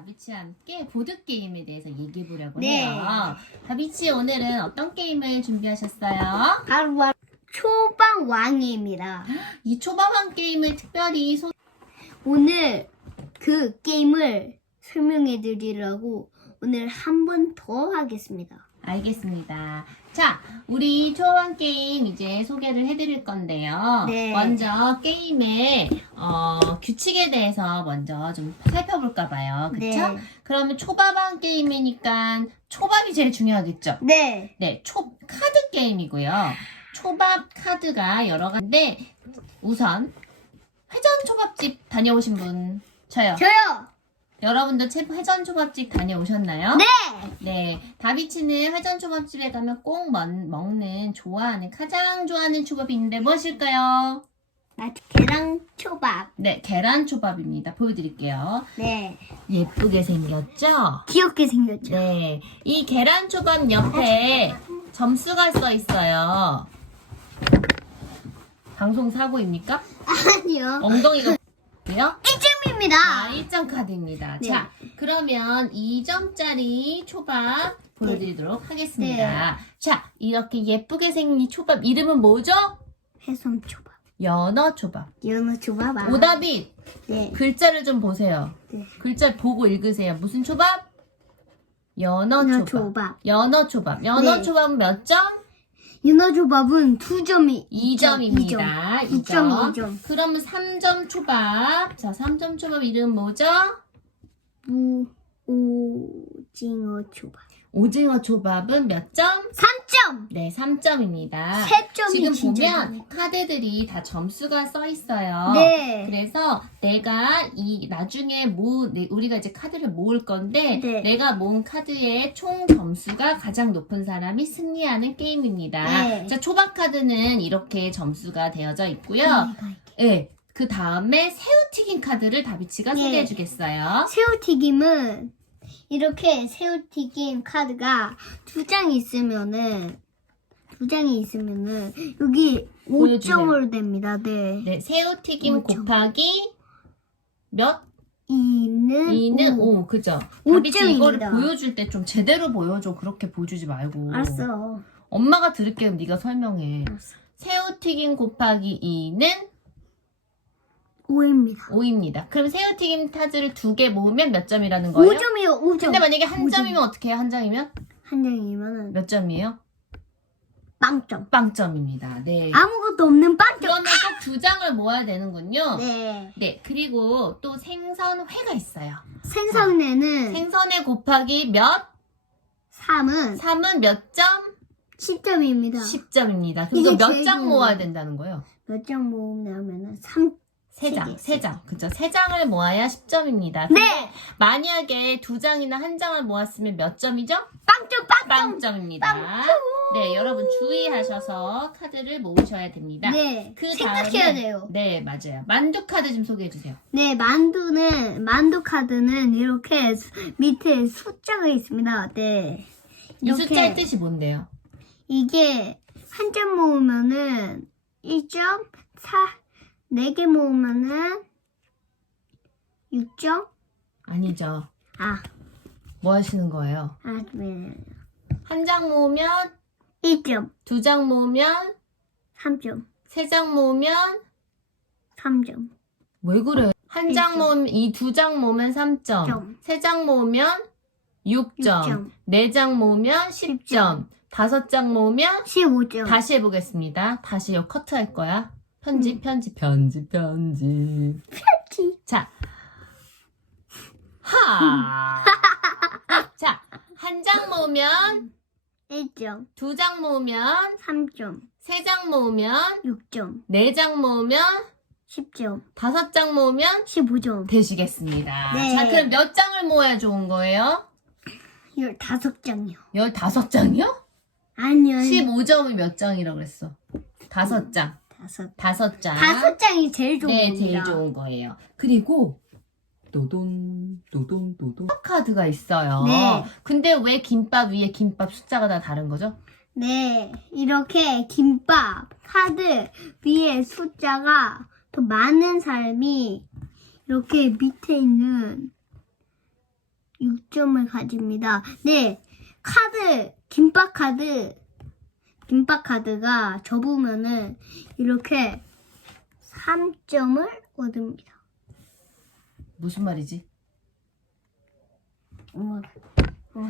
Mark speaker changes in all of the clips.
Speaker 1: 다비치와 함께 보드 게임에 대해서 얘기해 보려고
Speaker 2: 네.
Speaker 1: 해요. 다비치 오늘은 어떤 게임을 준비하셨어요?
Speaker 2: 바로 바로 초방 왕입니다.
Speaker 1: 이 초밥왕 게임을 특별히 소...
Speaker 2: 오늘 그 게임을 설명해 드리려고 오늘 한 번 더 하겠습니다.
Speaker 1: 알겠습니다. 자, 우리 초반 게임 이제 소개를 해드릴 건데요.
Speaker 2: 네.
Speaker 1: 먼저 게임의 어, 규칙에 대해서 먼저 좀 살펴볼까 봐요. 그쵸?
Speaker 2: 네.
Speaker 1: 그러면 초밥왕 게임이니까 초밥이 제일 중요하겠죠?
Speaker 2: 네.
Speaker 1: 네, 초 카드 게임이고요. 초밥 카드가 여러 가지인데 우선 회전 초밥집 다녀오신 분 저요.
Speaker 2: 저요.
Speaker 1: 여러분도 채- 회전 초밥집 다녀오셨나요?
Speaker 2: 네.
Speaker 1: 네, 다비치는 회전 초밥집에 가면 꼭 먹, 먹는 좋아하는 가장 좋아하는 초밥이 있는데 무엇일까요?
Speaker 2: 나 계란 초밥.
Speaker 1: 네, 계란 초밥입니다. 보여드릴게요.
Speaker 2: 네.
Speaker 1: 예쁘게 생겼죠?
Speaker 2: 귀엽게 생겼죠.
Speaker 1: 네, 이 계란 초밥 옆에 점수가 써 있어요. 방송 사고입니까?
Speaker 2: 아니요.
Speaker 1: 엉덩이가 요
Speaker 2: 1점입니다.
Speaker 1: 아, 1점 카드입니다.
Speaker 2: 네.
Speaker 1: 자, 그러면 2점짜리 초밥 보여드리도록 하겠습니다.
Speaker 2: 네.
Speaker 1: 자, 이렇게 예쁘게 생긴 이 초밥 이름은 뭐죠?
Speaker 2: 해삼 초밥.
Speaker 1: 연어 초밥.
Speaker 2: 연어 초밥. 아.
Speaker 1: 오답이
Speaker 2: 네.
Speaker 1: 글자를 좀 보세요.
Speaker 2: 네.
Speaker 1: 글자 보고 읽으세요. 무슨 초밥? 연어
Speaker 2: 연어
Speaker 1: 초밥.
Speaker 2: 초밥.
Speaker 1: 연어 초밥. 연어
Speaker 2: 네.
Speaker 1: 초밥은 몇 점?
Speaker 2: 연어 초밥은 두 점이
Speaker 1: 2점입니다.
Speaker 2: 2점. 2점. 2점.
Speaker 1: 그러면 3점 초밥. 자, 3점 초밥 이름 뭐죠?
Speaker 2: 무 오징어 초밥.
Speaker 1: 오징어 초밥은 몇 점?
Speaker 2: 3 점.
Speaker 1: 네, 3점입니다.
Speaker 2: 세 점이
Speaker 1: 지금
Speaker 2: 진짜
Speaker 1: 보면. 카드들이 다 점수가 써 있어요.
Speaker 2: 네.
Speaker 1: 그래서 내가 이 나중에 모 네, 우리가 이제 카드를 모을 건데
Speaker 2: 네.
Speaker 1: 내가 모은 카드의 총 점수가 가장 높은 사람이 승리하는 게임입니다.
Speaker 2: 네.
Speaker 1: 자, 초밥 카드는 이렇게 점수가 되어져 있고요. 네. 그 다음에 새우튀김 카드를 다비치가
Speaker 2: 네.
Speaker 1: 소개해 주겠어요.
Speaker 2: 새우튀김은 이렇게 새우튀김 카드가 두 장 있으면은 두 장이 있으면은 여기
Speaker 1: 보여주세요.
Speaker 2: 5점으로 됩니다. 네.
Speaker 1: 네, 새우튀김
Speaker 2: 오점.
Speaker 1: 곱하기 몇?
Speaker 2: 2는
Speaker 1: 2는
Speaker 2: 5.
Speaker 1: 오, 그죠?
Speaker 2: 오
Speaker 1: 다비치 이거를
Speaker 2: 점입니다.
Speaker 1: 보여줄 때 좀 제대로 보여줘. 그렇게 보여주지 말고.
Speaker 2: 알았어.
Speaker 1: 엄마가 들을게. 그럼 네가 설명해.
Speaker 2: 알았어.
Speaker 1: 새우튀김 곱하기 2는
Speaker 2: 5입니다.
Speaker 1: 5입니다. 그럼 새우튀김 타즈를 두 개 모으면 몇 점이라는 거예요?
Speaker 2: 5점이요. 5점.
Speaker 1: 근데 만약에 한
Speaker 2: 오점.
Speaker 1: 점이면 어떻게 해요? 한 장이면?
Speaker 2: 한 장이면은
Speaker 1: 몇 점이에요?
Speaker 2: 빵점.
Speaker 1: 빵점입니다. 네.
Speaker 2: 아무것도 없는 빵점.
Speaker 1: 그러면 꼭 두 장을 모아야 되는군요.
Speaker 2: 네.
Speaker 1: 네, 그리고 또 생선회가 있어요.
Speaker 2: 생선에는
Speaker 1: 생선회 곱하기 몇?
Speaker 2: 3은
Speaker 1: 3은 몇 점?
Speaker 2: 10점입니다.
Speaker 1: 10점입니다. 그럼
Speaker 2: 이게
Speaker 1: 몇
Speaker 2: 제일
Speaker 1: 장
Speaker 2: 좋은
Speaker 1: 모아야. 된다는 거예요?
Speaker 2: 몇 장 모으냐면은 3. 세세
Speaker 1: 장,
Speaker 2: 개.
Speaker 1: 세 장. 그죠? 세 장을 모아야 10점입니다.
Speaker 2: 네.
Speaker 1: 만약에 두 장이나 한 장을 모았으면 몇 점이죠?
Speaker 2: 빵점 빵점.
Speaker 1: 빵점입니다. 네, 여러분 주의하셔서 카드를 모으셔야 됩니다.
Speaker 2: 네.
Speaker 1: 그
Speaker 2: 생각해야
Speaker 1: 다음에-
Speaker 2: 돼요.
Speaker 1: 네, 맞아요. 만두 카드 좀 소개해 주세요.
Speaker 2: 네, 만두는 만두 카드는 이렇게 수- 밑에 숫자가 있습니다. 네.
Speaker 1: 이
Speaker 2: 이렇게
Speaker 1: 숫자의 뜻이 뭔데요?
Speaker 2: 이게 한 점 모으면은 1점, 4, 4개 모으면은 6점?
Speaker 1: 아니죠.
Speaker 2: 아,
Speaker 1: 뭐 하시는 거예요?
Speaker 2: 아, 네.
Speaker 1: 한장 모으면
Speaker 2: 1점,
Speaker 1: 두 장 모으면
Speaker 2: 3점,
Speaker 1: 세 장 모으면
Speaker 2: 3점.
Speaker 1: 왜 그래? 한 장
Speaker 2: 일점.
Speaker 1: 모으면 이 두 장 모으면 3점.
Speaker 2: 점.
Speaker 1: 세 장 모으면 6점.
Speaker 2: 육점.
Speaker 1: 네 장 모으면 10점.
Speaker 2: 점.
Speaker 1: 다섯 장 모으면
Speaker 2: 15점.
Speaker 1: 다시 해보겠습니다. 다시 요 커트 할 거야. 편집,
Speaker 2: 음.
Speaker 1: 편집, 편집, 편집.
Speaker 2: 편집.
Speaker 1: 자. 하. 자, 한 장 모으면
Speaker 2: 1점,
Speaker 1: 두 장 모으면
Speaker 2: 3점,
Speaker 1: 세 장 모으면
Speaker 2: 6점,
Speaker 1: 네 장 모으면
Speaker 2: 10점,
Speaker 1: 다섯 장 모으면
Speaker 2: 15점,
Speaker 1: 되시겠습니다.
Speaker 2: 네.
Speaker 1: 자, 그럼 몇 장을 모아야 좋은 거예요?
Speaker 2: 15장이요.
Speaker 1: 15장이요?
Speaker 2: 아니요.
Speaker 1: 15점이 몇 장이라고 그랬어? 다섯 장.
Speaker 2: 다섯.
Speaker 1: 다섯 장.
Speaker 2: 다섯 장이 제일 좋은
Speaker 1: 네,
Speaker 2: 겁니다.
Speaker 1: 제일 좋은 거예요. 그리고 도돈 도돈 도돈 카드가 있어요.
Speaker 2: 네.
Speaker 1: 근데 왜 김밥 위에 김밥 숫자가 다 다른 거죠?
Speaker 2: 네, 이렇게 김밥 카드 위에 숫자가 더 많은 사람이 이렇게 밑에 있는 6점을 가집니다. 네, 카드, 김밥 카드, 김밥 카드가 접으면은 이렇게 3점을 얻습니다.
Speaker 1: 무슨 말이지?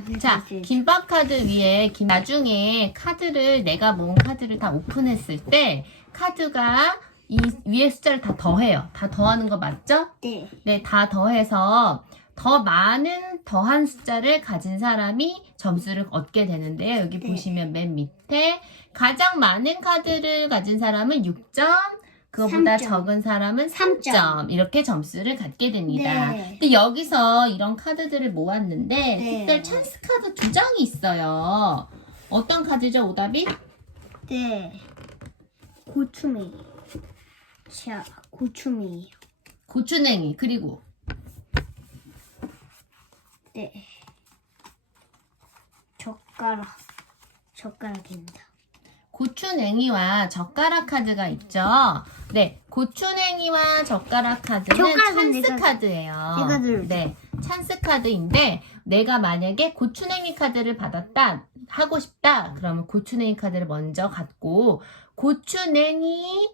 Speaker 2: 네,
Speaker 1: 자. 김밥 카드 위에 김- 나중에 카드를 내가 모은 카드를 다 오픈했을 때 카드가 이 위에 숫자를 다 더해요. 다 더하는 거 맞죠?
Speaker 2: 네.
Speaker 1: 네, 다 더해서 더 많은 더한 숫자를 가진 사람이 점수를 얻게 되는데요. 여기
Speaker 2: 네.
Speaker 1: 보시면 맨 밑에 가장 많은 카드를 가진 사람은 6점, 그거보다
Speaker 2: 3점.
Speaker 1: 적은 사람은
Speaker 2: 3점.
Speaker 1: 3점. 이렇게 점수를 갖게 됩니다.
Speaker 2: 네.
Speaker 1: 근데 여기서 이런 카드들을 모았는데
Speaker 2: 네.
Speaker 1: 특별 찬스 카드 두 장이 있어요. 어떤 카드죠, 오답이?
Speaker 2: 네. 고추미. 자, 고추미.
Speaker 1: 고추냉이 그리고
Speaker 2: 네. 젓가락. 젓가락입니다.
Speaker 1: 고추냉이와 젓가락 카드가 있죠. 네, 고추냉이와 젓가락 카드는 찬스
Speaker 2: 내가-
Speaker 1: 카드예요.
Speaker 2: 내가.
Speaker 1: 네, 찬스 카드인데 내가 만약에 고추냉이 카드를 받았다 하고 싶다 그러면 고추냉이 카드를 먼저 갖고 고추냉이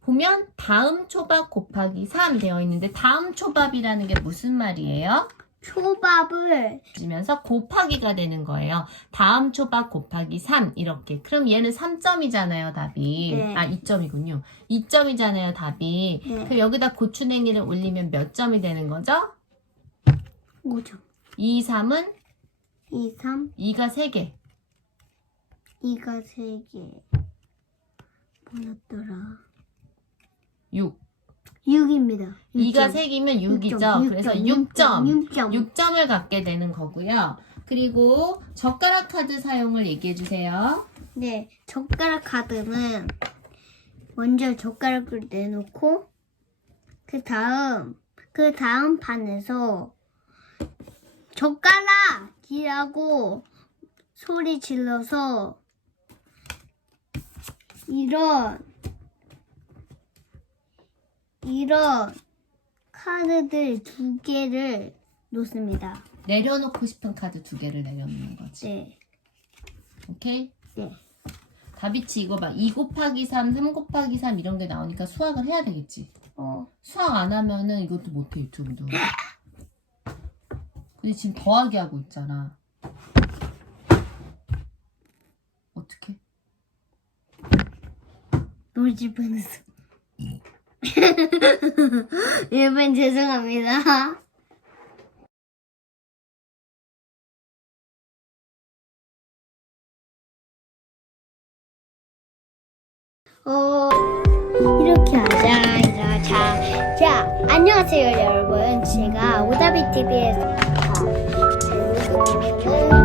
Speaker 1: 보면 다음 초밥 곱하기 3 되어 있는데 다음 초밥이라는 게 무슨 말이에요?
Speaker 2: 초밥을
Speaker 1: 주면서 곱하기가 되는 거예요. 다음 초밥 곱하기 3 이렇게. 그럼 얘는 3점이잖아요, 답이.
Speaker 2: 네.
Speaker 1: 아, 2점이군요. 2점이잖아요, 답이.
Speaker 2: 네.
Speaker 1: 그럼 여기다 고추냉이를 올리면 몇 점이 되는 거죠?
Speaker 2: 5점.
Speaker 1: 2, 3은
Speaker 2: 2, 3,
Speaker 1: 2가 3개.
Speaker 2: 2가 3개. 뭐였더라?
Speaker 1: 6.
Speaker 2: 6입니다.
Speaker 1: 2가 3개면 6이죠. 그래서 6점.
Speaker 2: 6점.
Speaker 1: 6점 을 갖게 되는 거고요. 그리고 젓가락 카드 사용을 얘기해 주세요.
Speaker 2: 네, 젓가락 카드는 먼저 젓가락을 내놓고 그 다음 그 다음 판에서 젓가락이라고 소리 질러서 이런 이런 카드들 두 개를 놓습니다.
Speaker 1: 내려놓고 싶은 카드 두 개를 내려놓는 거지.
Speaker 2: 네,
Speaker 1: 오케이?
Speaker 2: 네.
Speaker 1: 다비치 이거 봐. 2 곱하기 3, 3 곱하기 3 이런 게 나오니까 수학을 해야 되겠지.
Speaker 2: 어,
Speaker 1: 수학 안 하면은 이것도 못해 유튜브도. 근데 지금 더하기 하고 있잖아. 어떻게?
Speaker 2: 놀지 뻔했어. 여러분 죄송합니다. 어 이렇게 하자 이제 자, 자 안녕하세요 여러분 제가 오다비 TV에서 배우는